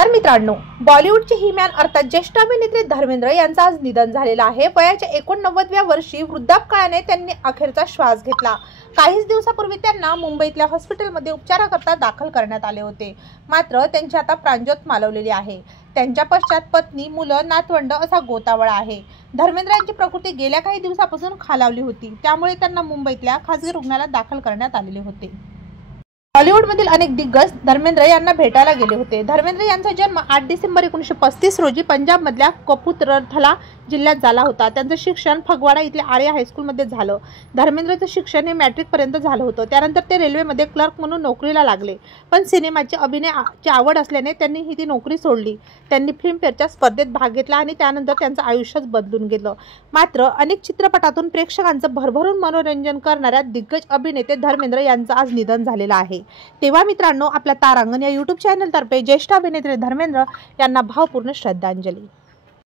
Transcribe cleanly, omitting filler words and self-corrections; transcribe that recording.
तर मित्रांनो, बॉलिवूडचे हिमॅन अर्थात ज्येष्ठ अभिनेत्री धर्मेंद्र यांचं आज निधन झालेलं आहे। वयाच्या 89व्या वर्षी वृद्धापकाळाने त्यांनी अखेरचा श्वास घेतला। काहीच दिवसापूर्वी त्यांना मुंबईतल्या हॉस्पिटलमध्ये उपचाराकरता दाखल करण्यात आले होते। मात्र त्यांची आता प्राणज्योत मालवलेली आहे। त्यांच्या पश्चात पत्नी, मुलं, नातवंड असा गोतावळा आहे। धर्मेंद्र यांची प्रकृती गेल्या काही दिवसापासून खालावली होती, त्यामुळे त्यांना मुंबईतल्या खासगी रुग्णालयात दाखल करण्यात आलेले होते। बॉलिवूडमधील अनेक दिग्गज धर्मेंद्र यांना भेटायला गेले होते। धर्मेंद्र यांचा जन्म 8 डिसेंबर 1935 रोजी पंजाबमधल्या कपूरथला जिल्ह्यात झाला होता। त्यांचं शिक्षण फगवाडा इथल्या आर्या हायस्कूलमध्ये झालं। धर्मेंद्रचं शिक्षण हे मॅट्रिक पर्यंत झालं होतं। त्यानंतर ते रेल्वेमध्ये क्लर्क म्हणून नोकरीला लागले, पण सिनेमाची अभिनयाची आवड असल्याने त्यांनी ही नोकरी सोडली। त्यांनी फिल्मफेअरच्या स्पर्धेत भाग घेतला आणि त्यानंतर त्यांचं आयुष्यच बदलून गेलं। मात्र अनेक चित्रपटातून प्रेक्षकांचं भरभरून मनोरंजन करणाऱ्या दिग्गज अभिनेते धर्मेंद्र यांचं आज निधन झालेलं आहे। तेव्हा मित्रांनो, आपल्या तारांगण या YouTube चॅनलतर्फे ज्येष्ठ अभिनेत्री धर्मेंद्र यांना भावपूर्ण श्रद्धांजली।